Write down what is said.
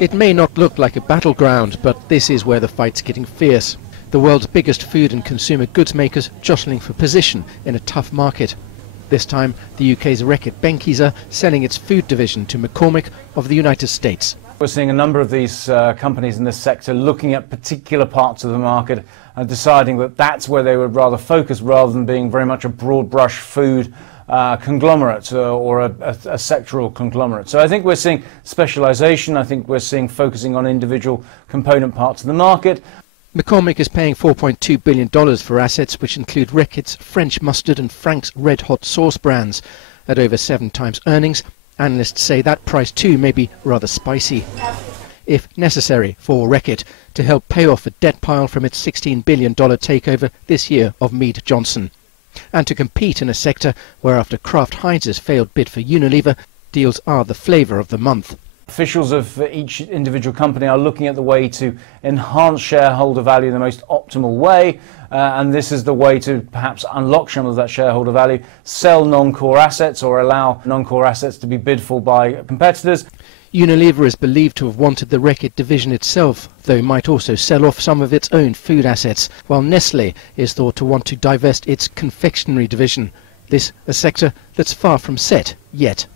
It may not look like a battleground, but this is where the fight's getting fierce. The world's biggest food and consumer goods makers jostling for position in a tough market. This time, the UK's Reckitt Benckiser selling its food division to McCormick of the United States. We're seeing a number of these companies in this sector looking at particular parts of the market and deciding that that's where they would rather focus rather than being very much a broad brush food conglomerate or a sectoral conglomerate. So I think we're seeing specialisation. I think we're seeing focusing on individual component parts of the market. McCormick is paying $4.2 billion for assets which include Reckitt's French mustard and Frank's red hot sauce brands. At over 7 times earnings, analysts say that price too may be rather spicy, if necessary for Reckitt to help pay off a debt pile from its $16 billion takeover this year of Mead Johnson, and to compete in a sector where, after Kraft Heinz's failed bid for Unilever, deals are the flavour of the month. Officials of each individual company are looking at the way to enhance shareholder value in the most optimal way, and this is the way to perhaps unlock some of that shareholder value, sell non-core assets or allow non-core assets to be bid for by competitors. Unilever is believed to have wanted the Reckitt division itself, though might also sell off some of its own food assets, while Nestlé is thought to want to divest its confectionery division. This a sector that's far from set yet.